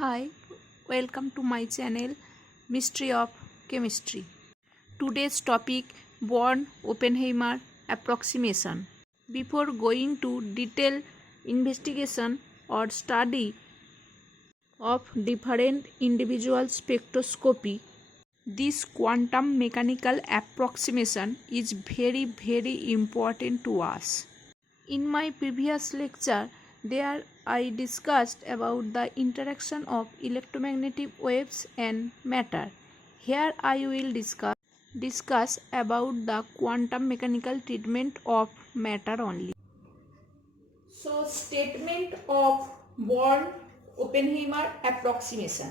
Hi, welcome to my channel Mystery of Chemistry. Today's topic Born Oppenheimer approximation. Before going to detailed investigation or study of different individual spectroscopy, this quantum mechanical approximation is very important to us. In my previous lecture, there I discussed about the interaction of electromagnetic waves and matter. Here I will discuss about the quantum mechanical treatment of matter only. So, statement of Born-Oppenheimer approximation.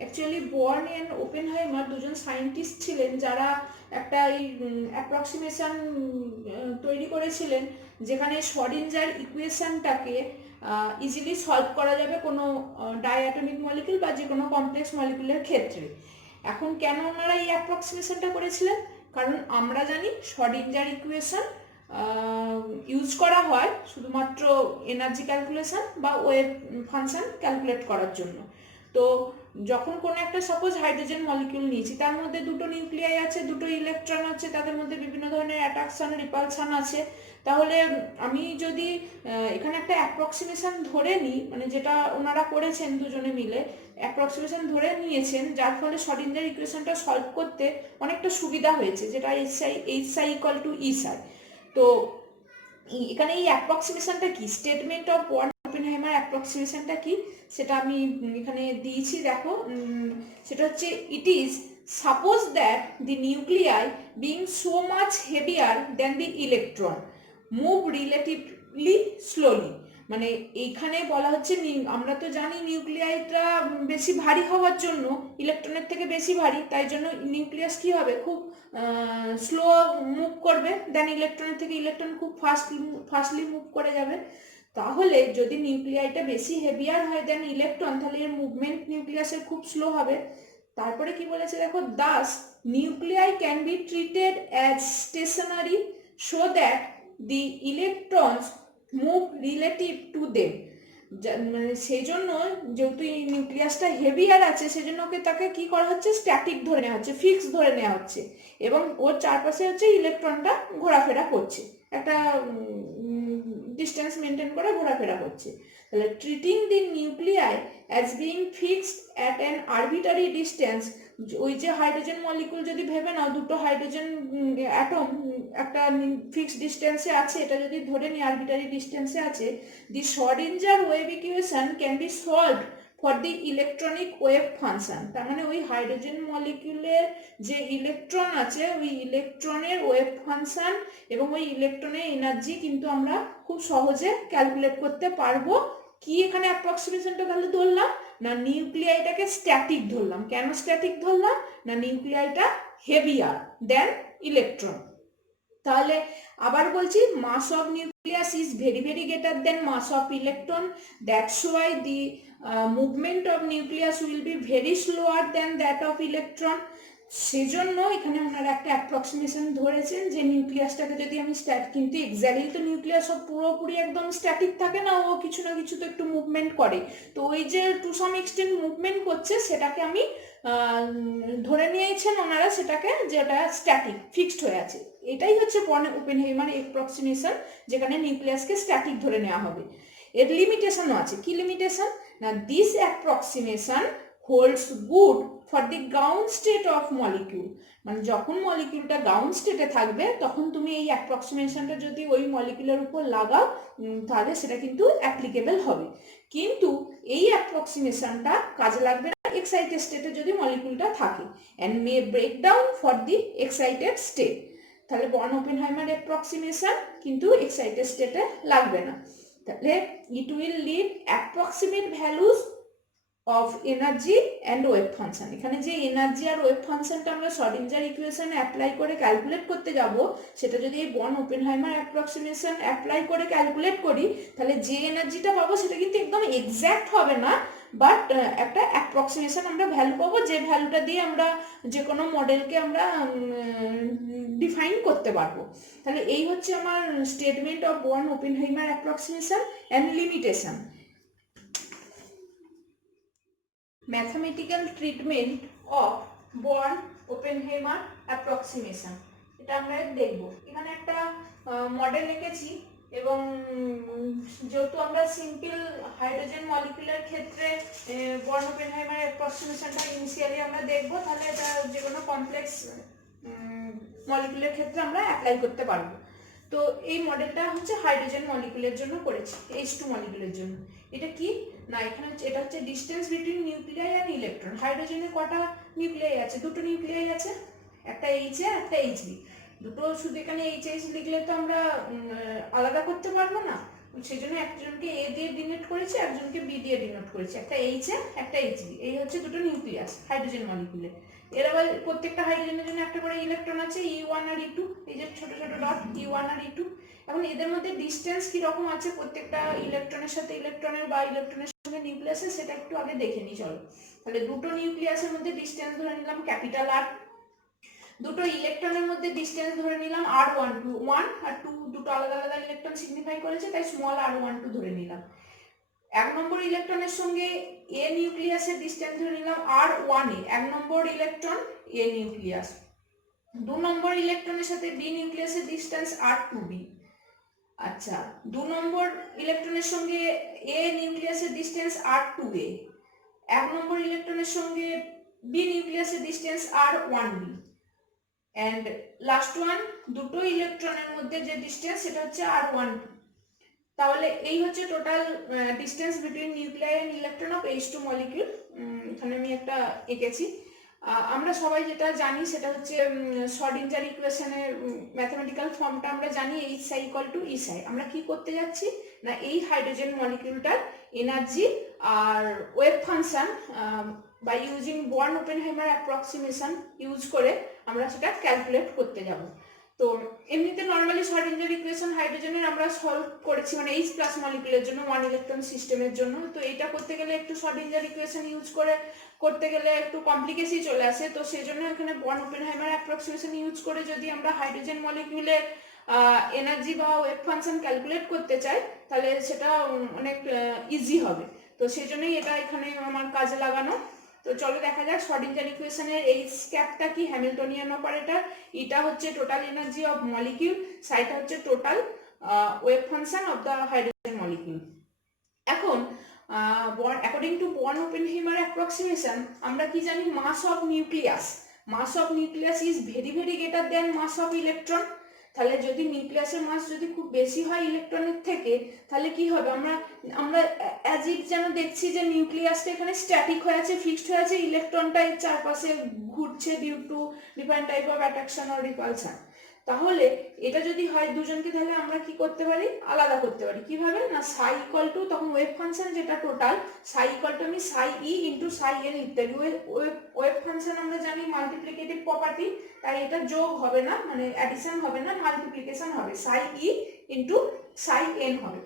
Actually born and Oppenheimer দুজন scientist ছিলেন যারা একটা approximation তৈরি করেছিলেন যেখানে শর্ডিঞ্জার ইকুয়েশনটাকে easily solve করা যাবে কোনো ডাইঅ্যাটমিক মলিকিউল বা যে কোনো কমপ্লেক্স মলিকিউলের ক্ষেত্রে। এখন কেন ওনারা এই অ্যাপ্রক্সিমেশনটা করেছিলেন? কারণ আমরা জানি শর্ডিঞ্জার ইকুয়েশন ইউজ করা হয় শুধুমাত্র এনার্জি ক্যালকুলেশন বা ওয়েভ ফাংশন ক্যালকুলেট করার জন্য। তো যখন কোনো একটা সাপোজ হাইড্রোজেন মলিকিউল নিয়েছি, তার মধ্যে দুটো নিউক্লিয়াই আছে, দুটো ইলেকট্রন আছে, তাদের মধ্যে বিভিন্ন ধরনের অ্যাট্রাকশন রিপালশন আছে। তাহলে আমি যদি এখানে একটা অ্যাপ্রক্সিমেশন ধরে নিই, মানে যেটা ওনারা করেছেন দুজনে মিলে অ্যাপ্রক্সিমেশন ধরে নিয়েছেন, যার ফলে শর্ডিঞ্জার ইকুয়েশনটা সলভ করতে অনেকটা সুবিধা হয়েছে, যেটা এইচ ইকুয়াল টু ইসাই। তো এখানে এই অ্যাপ্রক্সিমেশনটা কি, স্টেটমেন্ট অফ বর্ন-ওপেনহাইমার অ্যাপ্রক্সিমেশনটা কি সেটা আমি এখানে দিয়েছি, দেখো। সেটা হচ্ছে it is suppose that the nuclei being so much heavier than the electron move relatively slowly. মানে এইখানে বলা হচ্ছে আমরা তো জানি নিউক্লিয়াইটা বেশি ভারী হওয়ার জন্য, ইলেকট্রনের থেকে বেশি ভারী, তাই জন্য নিউক্লিয়াস কি হবে, খুব স্লো মুভ করবে, দেন ইলেকট্রনের থেকে ইলেকট্রন খুব ফাস্টলি মুভ করে যাবে। তাহলে যদি নিউক্লিয়াইটা বেশি হেভিয়ার হয় দেন ইলেকট্রন, তাহলে এর মুভমেন্ট নিউক্লিয়াসের খুব স্লো হবে। তারপরে কি বলেছে দেখো, thus nuclei can be treated as stationary so that the electrons move relative to them. মানে সেই জন্য যেহেতু এই নিউক্লিয়াসটা হেভিয়ার আছে, সেজন্য তাকে কি করা হচ্ছে, স্ট্যাটিক ধরে নেওয়া হচ্ছে, ফিক্স ধরে নেওয়া হচ্ছে, এবং ওর চারপাশে হচ্ছে ইলেকট্রনটা ঘোরাফেরা করছে, একটা ডিস্টেন্স মেনটেন করে ঘোরাফেরা করছে। তাহলে treating the nuclei as being fixed at an arbitrary distance, ওই যে হাইড্রোজেন মলিকুল যদি ভেবে নাও, দুটো হাইড্রোজেন অ্যাটম একটা ফিক্সড ডিস্টেন্সে আছে, এটা যদি ধরে নিই আরবিটারি ডিস্টেন্সে আছে, the Schrodinger wave equation can be solved for the electronic wave function. তার মানে ওই হাইড্রোজেন মলিকিউলের যে ইলেকট্রন আছে, ওই ইলেকট্রনের ওয়েভ ফাংশন এবং ওই ইলেকট্রনের এনার্জি কিন্তু আমরা খুব সহজে ক্যালকুলেট করতে পারবো। কি এখানে অ্যাপ্রক্সিমেশনটা তাহলে ধরলাম না, নিউক্লিয়াইটাকে স্ট্যাটিক ধরলাম। কেন স্ট্যাটিক ধরলাম না, নিউক্লিয়াইটা হেভিয়ার দেন ইলেকট্রন। তাহলে আবার বলছি, mass of nucleus is very greater than mass of electron, that's why the movement of nucleus will be very slower than that of electron. সেজন্য এখানে ওনারা একটা অ্যাপ্রক্সিমেশন ধরেছেন যে নিউক্লিয়াসটাকে যদি আমি কিন্তু এক্স্যাক্টলি তো নিউক্লিয়াস সব পুরোপুরি একদম স্ট্যাটিক থাকে না, ও কিছু না কিছু তো একটু মুভমেন্ট করে। তো ওই যে টু সাম এক্সটেন্ট মুভমেন্ট করছে, সেটাকে আমি ধরে নিয়েছেন ওনারা সেটাকে, যেটা স্ট্যাটিক ফিক্সড হয়ে আছে। এটাই হচ্ছে বর্ন-ওপেনহাইমার অ্যাপ্রক্সিমেশন, যেখানে নিউক্লিয়াসকে স্ট্যাটিক ধরে নেওয়া হবে। এর লিমিটেশনও আছে। কি লিমিটেশন না, this approximation holds good for the ground state of molecule. মানে যখন মলিকিউলটা গ্রাউন্ড স্টেটে থাকবে, তখন তুমি এই অ্যাপ্রক্সিমেশনটা যদি ওই মলিকিউলের উপর লাগাও, তাহলে সেটা কিন্তু অ্যাপ্লিকেবল হবে। কিন্তু এই অ্যাপ্রক্সিমেশনটা কাজে লাগবে না এক্সাইটেড স্টেটে যদি মলিকিউলটা থাকে, and may break down for the excited state. তাহলে বর্ন-ওপেনহাইমার অ্যাপ্রক্সিমেশন কিন্তু এক্সাইটেড স্টেটে লাগবে না। তাহলে it will lead approximate values of energy and wave function. এখানে যে এনার্জি আর ওয়েভ ফাংশনটা আমরা শর্ডিঞ্জার ইকুয়েশনে অ্যাপ্লাই করে ক্যালকুলেট করতে যাব, সেটা যদি এই বর্ন-ওপেনহাইমার অ্যাপ্রক্সিমেশন অ্যাপ্লাই করে ক্যালকুলেট করি, তাহলে যে এনার্জিটা পাবো সেটা কিন্তু একদম এক্স্যাক্ট হবে না, বাট একটা অ্যাপ্রক্সিমেশন আমরা ভ্যালু পাবো, যে ভ্যালুটা দিয়ে আমরা যে কোনো মডেলকে আমরা ডিফাইন করতে পারবো। তাহলে এই হচ্ছে আমার statement of born-Oppenheimer approximation and limitation. Mathematical treatment of born Oppenheimer approximation, এটা আমরা দেখব। এখানে একটা মডেল এঁকেছি এবং যেহেতু আমরা সিম্পল হাইড্রোজেন মলিকুলের ক্ষেত্রে বর্ন ওপেনহেইমার অ্যাপ্রক্সিমেশনটা ইনিশিয়ালি আমরা দেখব, তাহলে এটা যে কোনো কমপ্লেক্স মলিকুলের ক্ষেত্রে আমরা অ্যাপ্লাই করতে পারবো। তো এই মডেলটা হচ্ছে হাইড্রোজেন মলিকুলের জন্য করেছি, H2 মলিকুলের জন্য। এটা কি না, এখানে এটা হচ্ছে distance between nuclei and electron. হাইড্রোজেনের কটা নিউক্লিয়াই আছে? দুটো নিউক্লিয়াই আছে, একটা এইচ এ একটা এইচ বি। দুটো শুধু এখানে এইচ এইচ লিখলে তো আমরা আলাদা করতে পারবো না, সেই জন্য একজনকে এ দিয়ে ডিনোট করেছি, একজনকে বি দিয়ে ডিনোট করেছি, একটা এইচ এ একটা এইচ বি। এই হচ্ছে দুটো নিউক্লিয়াস হাইড্রোজেন মলিকুলে। এর আবার প্রত্যেকটা হাইড্রোজেনের জন্য একটা করে ইলেকট্রন আছে, E1 আর E2, এই যে ছোট ছোট ডট E1 আর E2। এখন এদের মধ্যে ডিস্টেন্স কি রকম আছে প্রত্যেকটা ইলেকট্রনের সাথে ইলেকট্রনের বা ইলেকট্রনের সঙ্গে নিউক্লিয়াসের, সেটা একটু আগে দেখে নিই চলো। তাহলে দুটো নিউক্লিয়াসের মধ্যে ডিস্টেন্স ধরে নিলাম ক্যাপিটাল আর, দুটো ইলেকট্রনের মধ্যে ডিস্টেন্স ধরে নিলাম R1 2 1 আর 2, দুটো আলাদা আলাদা ইলেকট্রন সিগনিফাই করেছে তাই স্মল r1 2 ধরে নিলাম। এক নম্বর ইলেকট্রনের সঙ্গে এ নিউক্লিয়াসের ডিস্টেন্স ধরে নিলাম R1 এ, এক নম্বর ইলেকট্রন এ নিউক্লিয়াস। দু নম্বর ইলেকট্রনের সাথে বি নিউক্লিয়াসের ডিস্টেন্স R2b। আচ্ছা, দু নম্বর ইলেকট্রনের সঙ্গে এ নিউক্লিয়াসের ডিস্টেন্স R2a, এক নম্বর ইলেকট্রনের সঙ্গে বি নিউক্লিয়াসের distance R1b। And last one, দুটো ইলেকট্রনের মধ্যে যে ডিস্টেন্স সেটা হচ্ছে R1। তাহলে এই হচ্ছে total distance between nuclei and electron of H2 molecule. এখানে আমি একটা এঁকেছি। আমরা সবাই যেটা জানি সেটা হচ্ছে শর্ডিঞ্জার ইকুয়েশনের ম্যাথমেটিক্যাল ফর্মটা আমরা জানি, H psi equal to E psi। আমরা কি করতে যাচ্ছি না, এই হাইড্রোজেন মলিকিউলটার এনার্জি আর wave function by using Born Oppenheimer approximation use করে আমরা সেটা ক্যালকুলেট করতে যাব। তো এমনিতে নর্মালি শর্ডিঞ্জার ইকুয়েশন হাইড্রোজেনের আমরা সলভ করেছি, মানে H প্লাস মলিকুলের জন্য, ওয়ান ইলেকট্রন সিস্টেমের জন্য। তো এটা করতে গেলে একটু শর্ডিঞ্জার ইকুয়েশন ইউজ করে করতে গেলে একটু কমপ্লিকেশন চলে আসে। তো সেই জন্য এখানে বর্ন ওপেনহেইমার অ্যাপ্রক্সিমেশন ইউজ করে যদি আমরা হাইড্রোজেন মলিকুলের এনার্জি বা ওয়েভ ফাংশন ক্যালকুলেট করতে চাই তাহলে সেটা অনেক ইজি হবে। তো সেই জন্যই এটা এখানে আমার কাজে লাগানো। তো চলো দেখা যাক শর্ডিঞ্জার ইকুয়েশনের এইচ ক্যাপটা কি, হ্যামিল্টনিয়ান অপারেটর, এটা হচ্ছে টোটাল এনার্জি অফ মলিকিউল, সাইটা হচ্ছে total wave function of the hydrogen molecule. এখন according to Born Oppenheimer approximation আমরা কি জানি, mass of nucleus, mass of nucleus is very very greater than mass of electron. তাহলে যদি নিউক্লিয়াসের মাস যদি খুব বেশি হয় ইলেকট্রনের থেকে, তাহলে কি হবে, আমরা অ্যাজ ইট যেন দেখছি যে নিউক্লিয়াসটা এখানে স্ট্যাটিক হয়ে আছে, ফিক্সড হয়ে আছে, ইলেকট্রনটা এর চারপাশে ঘুরছে due to different type of attraction or repulsion. তাহলে এটা যদি হয় দুজনকে, তাহলে আমরা কি করতে পারি, আলাদা করতে পারি। কিভাবে না, সাই ইকুয়াল টু, তখন ওয়েভ ফাংশন যেটা টোটাল, সাই ইকুয়াল টু আমি সাই ই ইন্টু সাই এন ইত্যাদি। ওয়েভ ফাংশন আমরা জানি মাল্টিপ্লিকেটিভ প্রপার্টি, তাই এটা যোগ হবে না, মানে অ্যাডিশন হবে না, মাল্টিপ্লিকেশন হবে, সাই ই ইন্টু সাই এন হবে।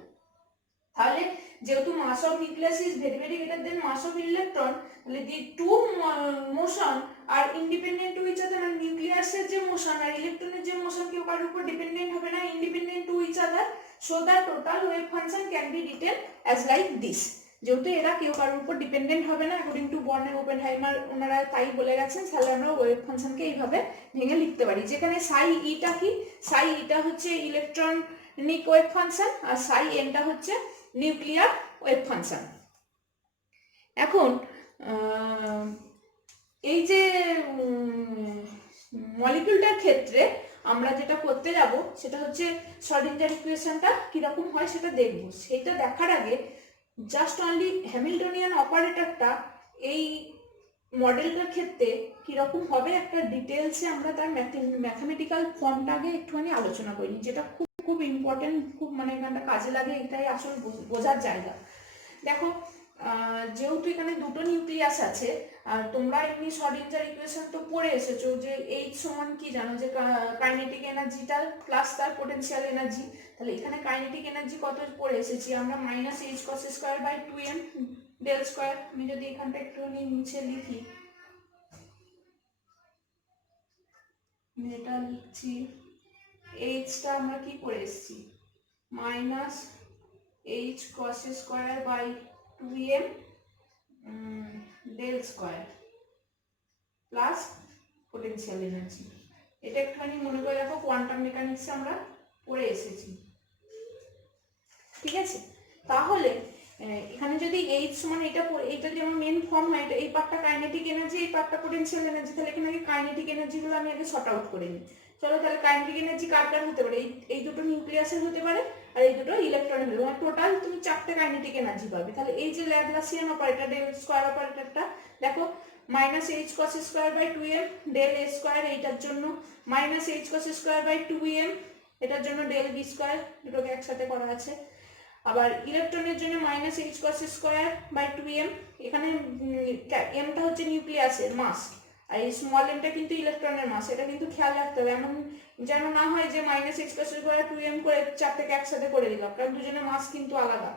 তাহলে যেহেতু mass of nucleus is very very greater than mass of electron, তাহলে the two motion are independent to each other, মানে নিউক্লিয়াসের যে মোশন আর ইলেকট্রনের যে মোশন কেউ কারোর উপর ডিপেন্ডেন্ট হবে না, independent to each other, so the total wave function can be written as like this. যেহেতু এরা কেউ কারোর উপর ডিপেন্ডেন্ট হবে না, অ্যাকর্ডিং টু বর্ন ওপেনহেইমার ওনারা তাই বলে গেছেন, তাহলে আমরা ওয়েভ ফাংশনকে এইভাবে ভেঙে লিখতে পারি, যেখানে সাই ইটা কি, সাই ইটা হচ্ছে ইলেকট্রনিক ওয়েভ ফাংশন আর সাই এনটা হচ্ছে নিউক্লিয়ার ওয়েভ ফাংশন। এখন এই যে মলিকিউলটার ক্ষেত্রে আমরা যেটা করতে যাব সেটা হচ্ছে শর্ডিঞ্জার ইকুয়েশনটা কিরকম হয় সেটা দেখব। সেটা দেখার আগে জাস্ট অনলি হ্যামিল্টনিয়ান অপারেটরটা এই মডেলটার ক্ষেত্রে কিরকম হবে একটা ডিটেলসে আমরা তার ম্যাথামেটিক্যাল ফর্মটা আগে একটুখানি আলোচনা করি, যেটা খুব খুব ইম্পর্টেন্ট, খুব মানে এখানটা কাজে লাগে, এটাই আসল বোঝার জায়গা। দেখো যেহেতু এখানে দুটো নিউক্লিয়াস আছে, আর তোমরা এমনি শর্ডিঞ্জার ইকুয়েশন তো পড়ে এসেছো যে H সমান কি জানো, যে কাইনেটিক এনার্জিটা প্লাস তার পোটেনশিয়াল এনার্জি। তাহলে এখানে কাইনেটিক এনার্জি কত পড়ে এসেছি আমরা, minus H cos square by 2m del square. আমি যদি এখানটা একটু নিচে লিখি, এটা লিখছি, Hটা আমরা কি পড়ে এসেছি, minus H cos square by 2m del square plus potential energy. এটা একটুখানি মনে করে রাখো, কোয়ান্টাম মেকানিক্সে আমরা পড়ে এসেছি, ঠিক আছে? তাহলে এখানে যদি এইচ সমান এটা যেমন মেন ফর্ম হয়, এই পার্টটা কাইনেটিক এনার্জি, এই পার্টটা পোটেনশিয়াল এনার্জি, তাহলে এখানে আগে কাইনেটিক এনার্জিগুলো আমি আগে শর্ট আউট করে নিই। চলো, তাহলে কাইনেটিক এনার্জি কার কার হতে পারে? এই দুটো নিউক্লিয়াসের হতে পারে, আর এই দুটো ইলেকট্রনের হতে পারে। টোটাল তুমি 4টে কাইনেটিক এনার্জি পাবে। তাহলে এই যে ল্যাপ্লাসিয়ান অপারেটর ডেল স্কোয়ার অপারেটরটা দেখো, minus H cos square by 2m del A square, এইটার জন্য minus H cos square by 2m, এটার জন্য ডেল বি স্কোয়ার, দুটোকে একসাথে করা আছে। আবার ইলেকট্রনের জন্য minus H cos square by 2m, এখানে এমটা হচ্ছে নিউক্লিয়াসের মাস, আর এই স্মল এমটা কিন্তু ইলেকট্রনের মাস। এটা কিন্তু খেয়াল রাখতে হবে, এমন যেন না হয় যে minus H cos square 2m করে 4টাকে একসাথে করে দিলাম, কারণ দুজনের মাস কিন্তু আলাদা।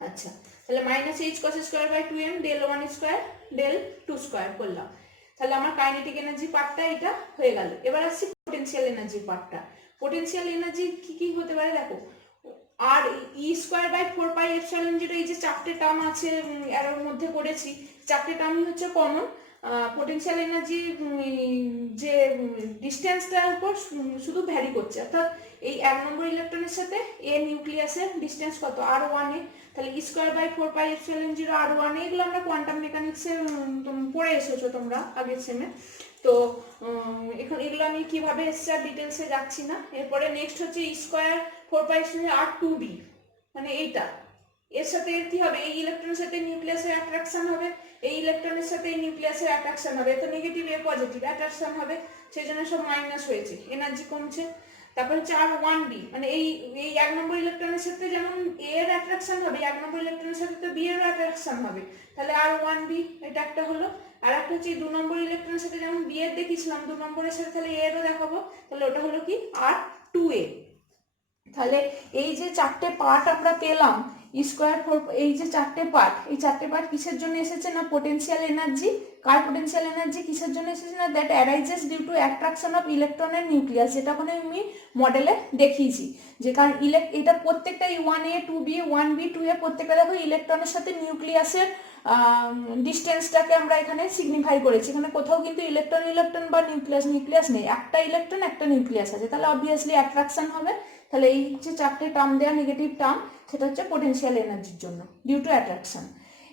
আচ্ছা, তাহলে minus H cos square by 2m del 1 square del 2 square করলাম। তাহলে আমার কাইনেটিক এনার্জি পার্টটা এটা হয়ে গেল। এবার আসছি পোটেনশিয়াল এনার্জি পার্টটা। পোটেনশিয়াল এনার্জি কি কি হতে পারে দেখো, আর e square by 4 pi epsilon zero, এই যে 4টে টার্ম আছে এর মধ্যে করেছি, 4টে টার্মই হচ্ছে কমন। পোটেনশিয়াল এনার্জি যে ডিস্টেন্সটার উপর শুধু ভ্যারি করছে, অর্থাৎ এই 1 নম্বর ইলেকট্রনের সাথে এ নিউক্লিয়াসের ডিস্টেন্স কত, R1 এ, তাহলে e square by 4 pi epsilon zero R1 এ, এগুলো আমরা কোয়ান্টাম মেকানিক্সে পড়ে এসেছো তোমরা আগের সেমে। তো এখন এগুলো আমি কিভাবে এসছে আর ডিটেলসে যাচ্ছি না। এরপরে নেক্সট হচ্ছে ই স্কোয়ার 4 পাই R2b, মানে এইটা, এর সাথে কি হবে, এই ইলেকট্রনের সাথে নিউক্লিয়াসের অ্যাট্রাকশন হবে, এই ইলেকট্রনের সাথে এই নিউক্লিয়াসের অ্যাট্রাকশন হবে, তো নেগেটিভ এ পজিটিভ অ্যাট্রাকশন হবে, সেই জন্য সব মাইনাস হয়েছে, এনার্জি কমছে। তারপর হচ্ছে R1b, মানে এই 1 নম্বর ইলেকট্রনের সাথে যেমন এ এর অ্যাট্রাকশন হবে, 1 নম্বর ইলেকট্রনের সাথে তো বি এর অ্যাট্রাকশন হবে, তাহলে R1b এটা একটা হলো। আর একটা হচ্ছে 2 নম্বর ইলেকট্রনের সাথে যেমন বি এর দেখিয়েছিলাম, 2 নম্বরের সাথে তাহলে এ এরও দেখাবো, তাহলে ওটা হলো কি R2a। তাহলে এই যে 4টে পার্ট আমরা পেলাম, ই স্কোয়ার 4, এই যে 4টে পার্ট, এই 4টে পার্ট কিসের জন্য এসেছে না পোটেনশিয়াল এনার্জি। কার পোটেনশিয়াল এনার্জি কিসের জন্য এসেছে না, that arises due to attraction of electron and nucleus, যেটা ওখানে আমি মডেলে দেখিয়েছি। যে কারণ এটা প্রত্যেকটা 1a 2b 1b 2a প্রত্যেকটা দেখো ইলেকট্রনের সাথে নিউক্লিয়াসের ডিস্টেন্সটাকে আমরা এখানে সিগনিফাই করেছি। এখানে কোথাও কিন্তু ইলেকট্রন বা নিউক্লিয়াস নেই, একটা ইলেকট্রন একটা নিউক্লিয়াস আছে, তাহলে অবভিয়াসলি অ্যাট্রাকশন হবে। তাহলে এই যে 4টে টার্ম দেওয়া নেগেটিভ টার্ম, সেটা হচ্ছে পোটেনশিয়াল এনার্জির জন্য ডিউ টু অ্যাট্রাকশন।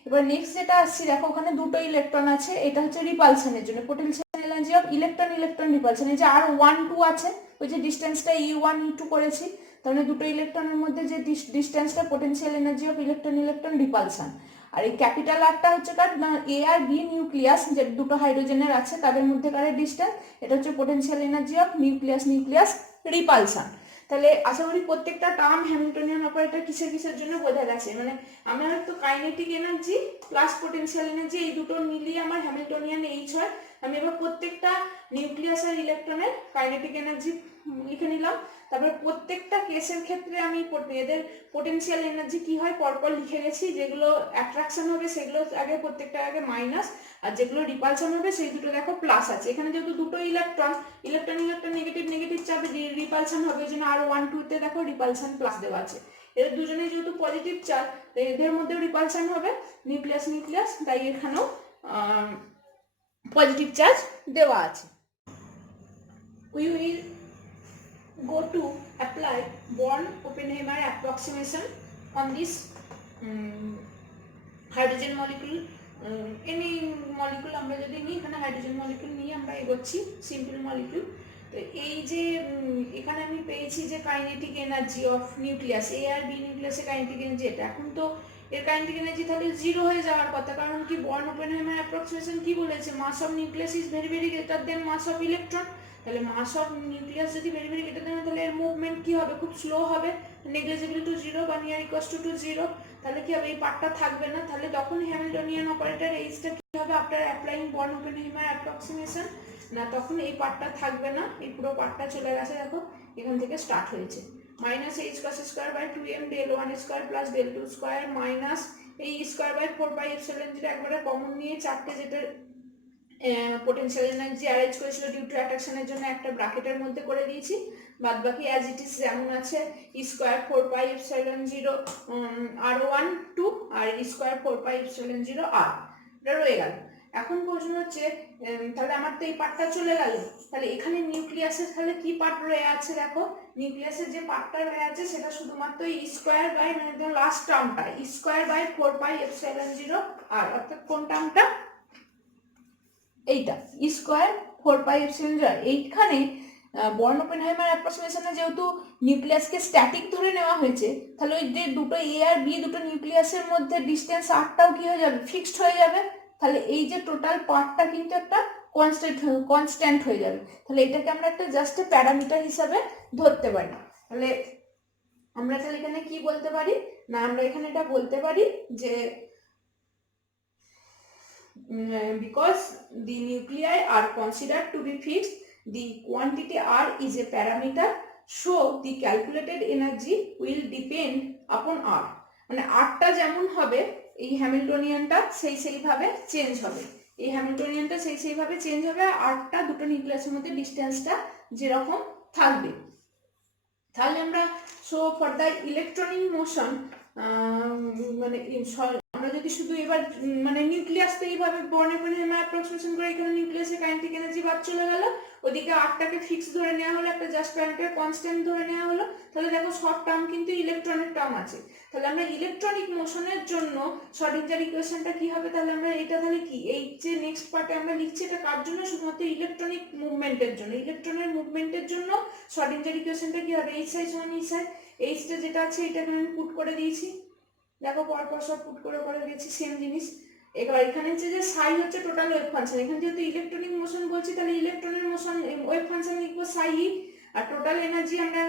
এবার নেক্সট যেটা আসছি দেখো, ওখানে দুটো ইলেকট্রন আছে, এটা হচ্ছে রিপালশনের জন্য potential energy of electron repulsion. এই যে R1 2 আছে, ওই যে ডিস্টেন্সটা E1 E2 করেছি, তাহলে দুটো ইলেকট্রনের মধ্যে যে ডিস্টেন্সটা potential energy of electron repulsion. আর এই ক্যাপিটাল আরটা হচ্ছে কার না, এ আর বি নিউক্লিয়াস, যে দুটো হাইড্রোজেনের আছে তাদের মধ্যেকার ডিস্টেন্স, এটা হচ্ছে potential energy of nucleus repulsion. তাহলে আশা করি প্রত্যেকটা টার্ম হ্যামিল্টনিয়ান অপারেটর কিসের জন্য বোঝা গেছে। মানে আমার তো kinetic energy plus potential energy এই দুটো মিলিয়ে আমার হ্যামিল্টনিয়ান এইচ হয়। আমি এবার প্রত্যেকটা নিউক্লিয়াস আর ইলেকট্রনের কাইনেটিক এনার্জি লিখে নিলাম। তারপর প্রত্যেকটা কেসের ক্ষেত্রে আমি এদের পোটেনশিয়াল এনার্জি কি হয় পরপর লিখে গেছি। যেগুলো অ্যাট্রাকশন হবে সেগুলো আগে প্রত্যেকটা আগে মাইনাস, আর যেগুলো রিপালশন হবে সেই দুটো দেখো প্লাস আছে। এখানে যেহেতু দুটো ইলেকট্রন নেগেটিভ চাপে রিপালশন হবে, ওই জন্য R1 2 তে দেখো রিপালশন প্লাস দেওয়া আছে। এদের দুজনেই যেহেতু পজিটিভ চার্জ, এদের মধ্যেও রিপালশন হবে নিউক্লিয়াস, তাই এখানেও পজিটিভ চার্জ দেওয়া আছে। We will go to apply Born-Oppenheimer approximation on this hydrogen molecule. Any molecule আমরা যদি নিই, এখানে হাইড্রোজেন মলিকুল নিয়ে আমরা এগোচ্ছি, সিম্পল মলিকুল। তো এই যে এখানে আমি পেয়েছি যে kinetic energy of nucleus, A আর বি নিউক্লিয়াসের কাইনেটিক এনার্জি এটা, এখন তো এর কাইনেটিক এনার্জি তাহলে 0 হয়ে যাওয়ার কথা, কারণ কি বর্ন-ওপেনহাইমার অ্যাপ্রক্সিমেশন কি বলেছে, mass of nucleus is very greater than mass of electron. তাহলে মাস অফ নিউক্লিয়াস যদি ভেরি গ্রেটার দেন, তাহলে এর মুভমেন্ট কি হবে, খুব স্লো হবে, নেগলিজিবল টু 0 বা নিয়ার ইকুয়ালস টু 0। তাহলে কি হবে, এই পার্টটা থাকবে না। তাহলে তখন হ্যামিল্টনিয়ান অপারেটর এইচটা কি হবে আফটার অ্যাপ্লাইং বর্ন-ওপেনহাইমার অ্যাপ্রক্সিমেশন, না তখন এই পার্টটা থাকবে না, এই পুরো পার্টটা চলে গেছে। দেখো এখান থেকে স্টার্ট হয়েছে minus H cos square by 2m del 1 square plus del 2 square minus e square by 4 pi epsilon যেটা একবারে কমন নিয়ে 4টে যেটা পোটেনশিয়াল এনার্জি অ্যারেঞ্জ করেছিল ডিউ টু অ্যাট্রাকশনের জন্য একটা ব্র্যাকেটের মধ্যে করে দিয়েছি, বাদ বাকি অ্যাজ ইট ইজ যেমন আছে ই স্কোয়ার 4 পাই এপসিলন 0 R1 2 আর e square 4 pi epsilon 0 R। এটা রয়ে গেল। এখন প্রশ্ন হচ্ছে তাহলে আমার তো এই পার্টটা চলে গেল, তাহলে এখানে নিউক্লিয়াসের তাহলে কি পার্ট রয়ে আছে? দেখো নিউক্লিয়াসের যে পার্টটা রয়ে আছে সেটা শুধুমাত্র ই স্কোয়ার বাই মানে একদম লাস্ট টার্মটা ই স্কোয়ার বাই 4πε0 আর, অর্থাৎ কোন টার্মটা? এইটা ই স্কোয়ার 4πε0। এইখানে বর্ন ওপেনহাইমার অ্যাপ্রক্সিমেশনে যেহেতু নিউক্লিয়াসকে স্ট্যাটিক ধরে নেওয়া হয়েছে, তাহলে ওই যে দুটো এ আর বি দুটো নিউক্লিয়াসের মধ্যে ডিস্টেন্স আরটাও কি হয়ে যাবে? ফিক্সড হয়ে যাবে। তাহলে এই যে টোটাল পার্টটা কিন্তু একটা কনস্ট্যান্ট হয়ে যাবে। তাহলে এটাকে আমরা একটা জাস্ট প্যারামিটার হিসাবে ধরতে পারি। তাহলে আমরা তাহলে এখানে কি বলতে পারি না, আমরা এখানে এটা বলতে পারি যে because the nuclei are considered to be fixed, the quantity R is a parameter, so the calculated energy will depend upon R. মানে আরটা যেমন হবে এই হ্যামিল্টনিয়ানটা সেইভাবে চেঞ্জ হবে, এই হ্যামিল্টনিয়ানটা সেইভাবে চেঞ্জ হবে, আরটা দুটো নিউক্লিয়াসের মধ্যে ডিস্টেন্সটা যেরকম থাকবে। তাহলে আমরা so for the electronic motion মানে আমরা যদি শুধু এবার মানে নিউক্লিয়াস তো এইভাবে বর্ন ওপেনহাইমার অ্যাপ্রক্সিমেশন করে এখানে নিউক্লিয়াসের কাইনেটিক এনার্জি বাদ চলে গেল, ওদিকে আরটাকে ফিক্স ধরে নেওয়া হলো, একটা জাস্ট প্যারামিটার কনস্ট্যান্ট ধরে নেওয়া হলো। তাহলে দেখো শর্ট টার্ম কিন্তু ইলেকট্রনিক টার্ম আছে। তাহলে আমরা ইলেকট্রনিক মোশনের জন্য শ্রোডিঞ্জার ইকুয়েশনটা কি হবে? তাহলে আমরা এটা তাহলে কি এই যে নেক্সট পার্টে আমরা লিখছি এটা কার জন্য? শুধুমাত্র ইলেকট্রনিক মুভমেন্টের জন্য। ইলেকট্রনের মুভমেন্টের জন্য শ্রোডিঞ্জার ইকুয়েশনটা কি হবে? এইচ আই সমান এইচ আই, এইচটা যেটা আছে এটা আমি পুট করে দিয়েছি, দেখো পরপর সব পুট করে দিয়েছি সেম জিনিস। এবার এখানে হচ্ছে যে সাই হচ্ছে টোটাল ওয়েভ ফাংশন, এখানে যেহেতু ইলেকট্রনিক মোশন বলছি তাহলে ইলেকট্রনের মোশন ওয়েভ ফাংশন লিখবো সাই ই, আর টোটাল এনার্জি আমরা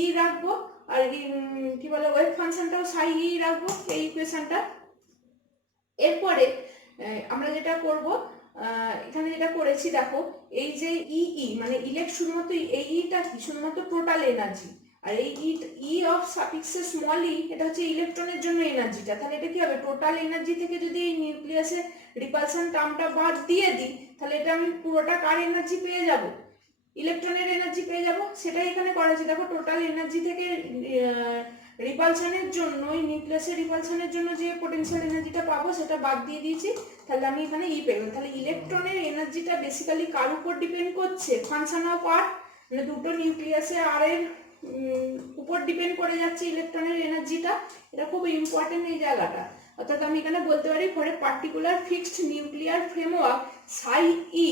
ই রাখবো, আর কি বলে ওয়েভ ফাংশনটাও সাই ই রাখবো এই ইকুয়েশনটা। এরপরে আমরা যেটা করব এখানে যেটা করেছি দেখো এই যে ই মানে শুধুমাত্র এই ইটা কি? শুধুমাত্র টোটাল এনার্জি, আর এই ই অফ সাফিক্সে স্মল ই এটা হচ্ছে ইলেকট্রনের জন্য এনার্জিটা। তাহলে এটা কি হবে? টোটাল এনার্জি থেকে যদি এই নিউক্লিয়াসের রিপালশন টার্মটা বাদ দিয়ে দিই তাহলে এটা আমি পুরোটা কার এনার্জি পেয়ে যাব? ইলেকট্রনের এনার্জি পেয়ে যাব। সেটাই এখানে করা আছে, দেখো টোটাল এনার্জি থেকে রিপালশনের জন্য এই নিউক্লিয়াসের রিপালশনের জন্য যে পোটেনশিয়াল এনার্জিটা পাবো সেটা বাদ দিয়ে দিয়েছি, তাহলে আমি এখানে ই পেলাম। তাহলে ইলেকট্রনের এনার্জিটা বেসিক্যালি কার উপর ডিপেন্ড করছে? ফাংশন অফ আর, মানে দুটো নিউক্লিয়াসে আর এর উপর ডিপেন্ড করে যাচ্ছে ইলেকট্রনের এনার্জিটা। এটা খুব ইম্পর্টেন্ট এই জায়গাটা। অর্থাৎ আমি এখানে বলতে পারি for a particular fixed nuclear framework psi e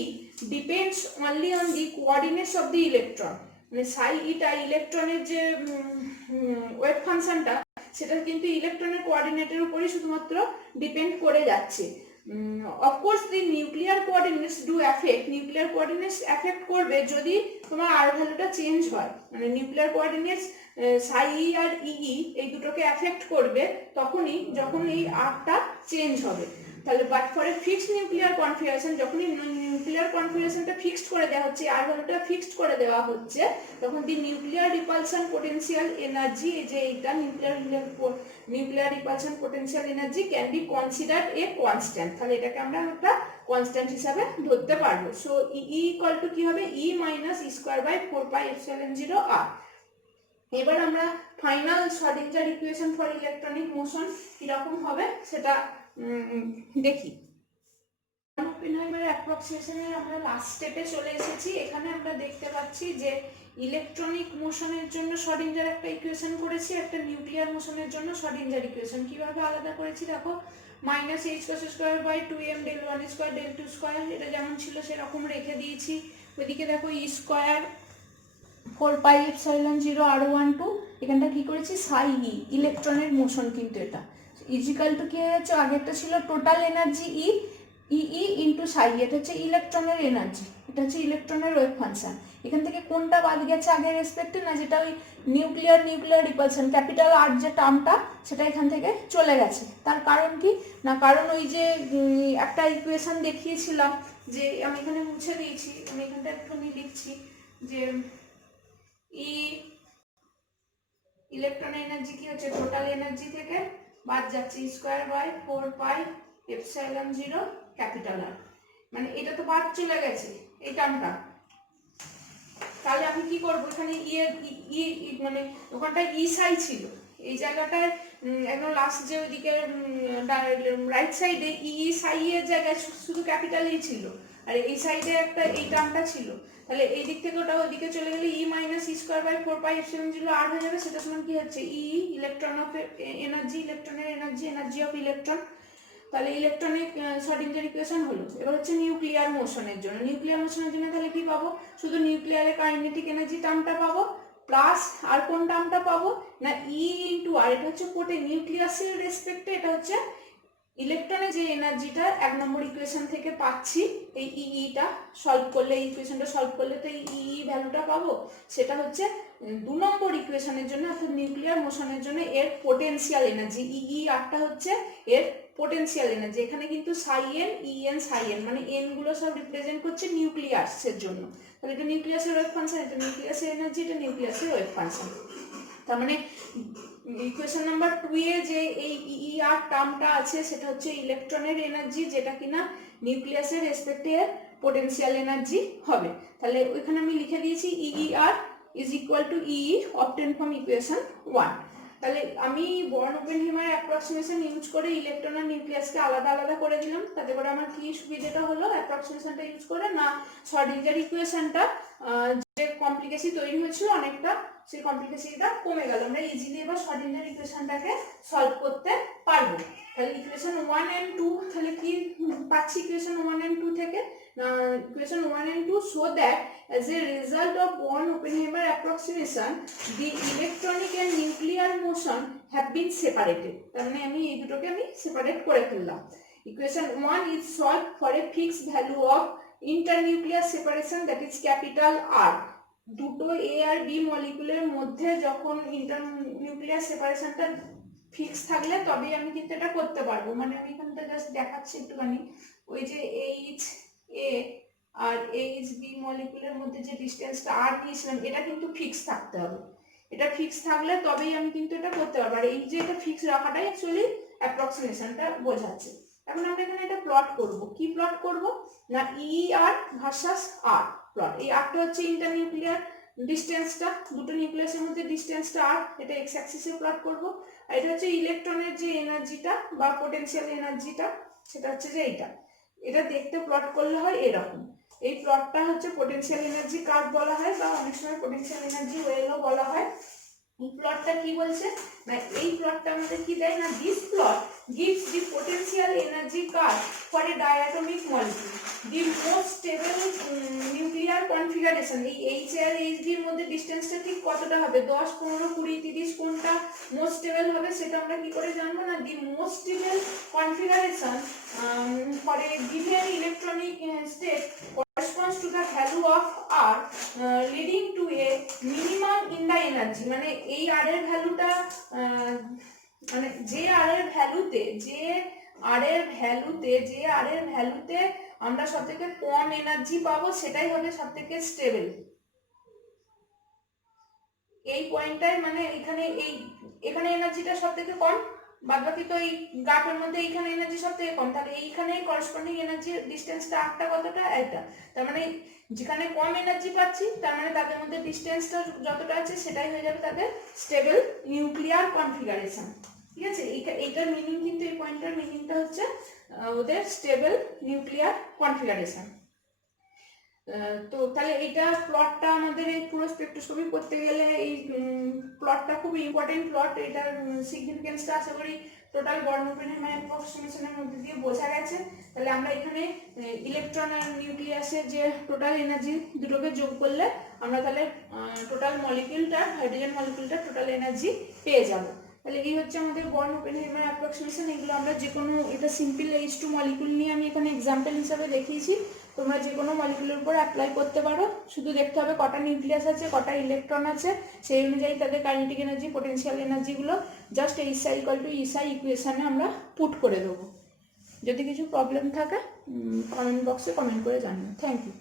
depends only on the coordinates of the electron. মানে সাই ইটা ইলেকট্রনের যে ওয়েভ ফাংশনটা সেটা কিন্তু ইলেকট্রনের কোঅর্ডিনেটের উপরই শুধুমাত্র ডিপেন্ড করে যাচ্ছে। of course the nuclear coordinates do affect, nuclear coordinates affect করবে যদি তোমার r ভ্যালুটা চেঞ্জ হয়, মানে নিউক্লিয়ার কোঅর্ডিনেটস সাই ই আর ই এই দুটোকে অ্যাফেক্ট করবে তখনই যখন এই rটা চেঞ্জ হবে। তাহলে but for a fixed nuclear configuration, যখনই নিউক্লিয়ার কনফিগারেশনটা ফিক্সড করে দেওয়া হচ্ছে, আর ভ্যালুটা ফিক্সড করে দেওয়া হচ্ছে, তখন দি নিউক্লিয়ার রিপালশন পোটেনশিয়াল এনার্জি, এই যে এইটা nuclear repulsion potential energy can be considered a constant. তাহলে এটাকে আমরা একটা কনস্ট্যান্ট হিসাবে ধরতে পারবো। সো ই ইকুয়াল টু কি হবে? ই মাইনাস ই স্কোয়ার বাই 4πε0 আর। এবার আমরা final Schrodinger equation for electronic motion কিরকম হবে সেটা দেখি। ওপেনহাইমার অ্যাপ্রক্সিমেশনের আমরা লাস্ট স্টেপে চলে এসেছি। এখানে আমরা দেখতে পাচ্ছি যে ইলেকট্রনিক মোশনের জন্য শ্রোডিঞ্জার একটা ইকুয়েশন করেছি, একটা নিউক্লিয়ার মোশনের জন্য শ্রোডিঞ্জার ইকুয়েশন কিভাবে আলাদা করেছি দেখো, minus H cos square by 2m del 1 square del 2 square, এটা যেমন ছিল সেরকম রেখে দিয়েছি। ওইদিকে দেখো ই স্কোয়ার 4πε0 r12, এখানটা কি করেছি সাই ই, ইলেকট্রনের মোশন কিন্তু এটা ইজিক্যাল টু কি হয়ে যাচ্ছে, আগেরটা ছিল টোটাল এনার্জি ই ই ইন্টু সাই, এটা হচ্ছে ইলেকট্রনের এনার্জি, এটা হচ্ছে ইলেকট্রনের ওয়েভ ফাংশন। এখান থেকে কোনটা বাদ গেছে আগের রেসপেক্টে? না যেটা ওই নিউক্লিয়ার রিপালশন ক্যাপিটাল আর যে টার্মটা সেটা এখান থেকে চলে গেছে। তার কারণ কি না, কারণ ওই যে একটা ইকুয়েশন দেখিয়েছিলাম যে আমি এখানে মুছে দিয়েছি, আমি এখানটা একটুখানি লিখছি যে ই ইলেকট্রনের এনার্জি কি হচ্ছে টোটাল এনার্জি থেকে বাদ যাচ্ছে স্কোয়ার বাই 4πε0 ক্যাপিটাল আর, মানে এটা তো বাদ চলে গেছে এই টার্মটা। তাহলে আমি কি করব, এখানে ই মানে ওখানটায় ই সাই ছিল, এই জায়গাটায় একদম লাস্ট যে ওইদিকে রাইট সাইডে ই সাই এর জায়গায় শুধু ক্যাপিটাল ই ছিল, আর এই সাইডে একটা এই টার্মটা ছিল, তাহলে এই দিক থেকে ওটা ওইদিকে চলে গেলে ই মাইনাস ই স্কোয়ার বাই 4πε0 আর হয়ে যাবে। সেটা সমান কি হচ্ছে ই ইলেকট্রন অফ এনার্জি, ইলেকট্রনের এনার্জি, এনার্জি অফ ইলেকট্রন। তাহলে ইলেকট্রনিক শর্ডিঞ্জার ইকুয়েশন হলো। এবার হচ্ছে নিউক্লিয়ার মোশনের জন্য। নিউক্লিয়ার মোশনের জন্য তাহলে কি পাবো, শুধু নিউক্লিয়ারের কাইনেটিক এনার্জি টার্মটা পাবো, প্লাস আর কোন টার্মটা পাবো না ই ইন্টু আর, এটা হচ্ছে নিউক্লিয়াসের রেসপেক্টে, এটা হচ্ছে ইলেকট্রনে যে এনার্জিটা 1 নম্বর ইকুয়েশন থেকে পাচ্ছি, এই ইটা সলভ করলে, এই ইকুয়েশনটা সলভ করলে তো এই ভ্যালুটা পাবো, সেটা হচ্ছে 2 নম্বর ইকুয়েশনের জন্য, অর্থাৎ নিউক্লিয়ার মোশনের জন্য এর পোটেনশিয়াল এনার্জি। আরটা হচ্ছে এর পোটেনশিয়াল এনার্জি। এখানে কিন্তু সাই এন ই এন সাই এন মানে এন গুলো সব রিপ্রেজেন্ট করছে নিউক্লিয়াসের জন্য। তাহলে এটা নিউক্লিয়াসের ওয়েভ ফাংশন, এটা নিউক্লিয়াসের এনার্জি, এটা নিউক্লিয়াসের ওয়েভ ফাংশন। তার মানে ইকুয়েশন নাম্বার 2 এ যে এই ই আর টার্মটা আছে সেটা হচ্ছে ইলেকট্রনের এনার্জি, যেটা কিনা নিউক্লিয়াসের রেসপেক্টে পোটেনশিয়াল এনার্জি হবে। তাহলে ওইখানে আমি লিখে দিয়েছি E R is equal to E obtain from equation 1। তাহলে আমি বর্ন ওপেনহেইমার অ্যাপ্রক্সিমেশন ইউজ করে ইলেকট্রন আর নিউক্লিয়াসকে আলাদা আলাদা করে দিলাম। তাতে করে আমার কি সুবিধাটা হলো, অ্যাপ্রক্সিমেশনটা ইউজ করে না শর্ডিঞ্জার ইকুয়েশনটা যে কমপ্লিকেসি তৈরি হয়েছিল অনেকটা, সেই কমপ্লিকেসিটা কমে গেল। আমরা ইজিলি এবার শর্ডিঞ্জার ইকুয়েশনটাকে সলভ করতে পারবো। তাহলে ইকুয়েশন 1 and 2 তাহলে কি পাচ্ছি ইকুয়েশন 1 and 2 থেকে, equation 1 and 2 show that as a result of Born-Oppenheimer approximation the electronic and nuclear motion have been separated। তার মানে আমি এই দুটোকে আমি সেপারেট করে ফেললাম। Equation 1 is solved for a fixed value of internuclear separation, that is capital R। দুটো এ আর বি মলিকুলের মধ্যে যখন ইন্টারনিউক্লিয়ার সেপারেশনটা ফিক্স থাকলে তবেই আমি কিন্তু এটা করতে পারবো। মানে আমি এখানটা জাস্ট দেখাচ্ছি একটুখানি, ওই যে এইচ এ আর এইচ বি মলিকুলের মধ্যে যে ডিসটেন্সটা আর নিয়েছিলাম এটা কিন্তু ফিক্স থাকতে হবে। এটা ফিক্স থাকলে তবেই আমি কিন্তু এটা করতে পারবো। আর এই যে এটা ফিক্স রাখাটাই অ্যাকচুয়ালি অ্যাপ্রক্সিমেশনটা বোঝাচ্ছে। এখন আমরা এখানে এটা প্লট করব। কি প্লট করব না ই আর ভার্সাস আর প্লট। এই আরটা হচ্ছে ইন্টারনিউক্লিয়ার ডিসটেন্সটা, দুটো নিউক্লিয়াসের মধ্যে ডিসটেন্সটা আর, এটা এক্স অ্যাক্সিসে প্লট করব। আর এটা হচ্ছে ইলেকট্রনের যে এনার্জিটা বা পোটেনশিয়াল এনার্জিটা, সেটা হচ্ছে যে এইটা। এটা দেখতে প্লট করলে হয় এরকম। এই প্লটটা হচ্ছে পোটেনশিয়াল এনার্জি কার্ভ বলা হয়, বা অনেক সময় পোটেনশিয়াল এনার্জি ওয়েলও বলা হয়। এই প্লটটা কি বলছে না, এই প্লটটা আমাদের কি দেয় না, this plot gives the potential energy curve for a diatomic molecule, the most stable nuclear configuration। এই এইচ আর এইচ বি এর মধ্যে ডিসটেন্সটা ঠিক কতটা হবে, 10, 15, 20, 30 কোনটা মোস্ট স্টেবল হবে সেটা আমরা কি করে জানবো না, the most stable configuration for a given electronic state corresponds to the value of R leading to a minimum in the energy। মানে এই R এর ভ্যালুটা মানে যে আর এর ভ্যালুতে আমরা সবথেকে কম এনার্জি পাবো সেটাই হবে সবথেকে স্টেবল। এই পয়েন্টটাই মানে এখানে এনার্জিটা সবথেকে কম, বাদবাকি তো এই গ্রাফের মধ্যে এইখানে এনার্জি সবথেকে কম, তাহলে এইখানে করসপন্ডিং এনার্জি ডিসটেন্সটা আটটা কতটা একটা। তার মানে যেখানে কম এনার্জি পাচ্ছি তার মানে তাদের মধ্যে ডিসটেন্সটা যতটা আছে সেটাই হয়ে যাবে তাদের স্টেবল নিউক্লিয়ার কনফিগারেশন। ঠিক আছে, এইটার মিনিং কিন্তু এই পয়েন্টটার মিনিংটা হচ্ছে ওদের স্টেবল নিউক্লিয়ার কনফিগারেশন। তো তাহলে এটা প্লটটা আমাদের এই পুরো স্পেকট্রোস্কোপি করতে গেলে এই প্লটটা খুব ইম্পর্টেন্ট প্লট। এটার সিগনিফিকেন্সটা আশা করি টোটাল বর্ন-ওপেনহেইমার অ্যাপ্রক্সিমেশনের মধ্যে দিয়ে বোঝা গেছে। তাহলে আমরা এখানে ইলেকট্রন আর নিউক্লিয়াসের যে টোটাল এনার্জি দুটোকে যোগ করলে আমরা তাহলে টোটাল মলিকিউলটা, হাইড্রোজেন মলিকিউলটা টোটাল এনার্জি পেয়ে যাব। তাহলে এই হচ্ছে আমাদের বর্ন-ওপেনহেইমার অ্যাপ্রক্সিমেশন। এগুলো আমরা যে কোনো, এটা সিম্পল H2 মলিকিউল নিয়ে আমি এখানে এক্সাম্পল হিসাবে দেখিয়েছি, তোমরা যে কোনো মলিকিউলের উপর অ্যাপ্লাই করতে পারো। শুধু দেখতে হবে কটা নিউক্লিয়াস আছে, কটা ইলেকট্রন আছে, সেই অনুযায়ী তাদের কাইনেটিক এনার্জি, পোটেনশিয়াল এনার্জিগুলো just H I equal to is I ইকুয়েশনে আমরা পুট করে দেবো। যদি কিছু প্রবলেম থাকে কমেন্ট বক্সে কমেন্ট করে জানিও। Thank you.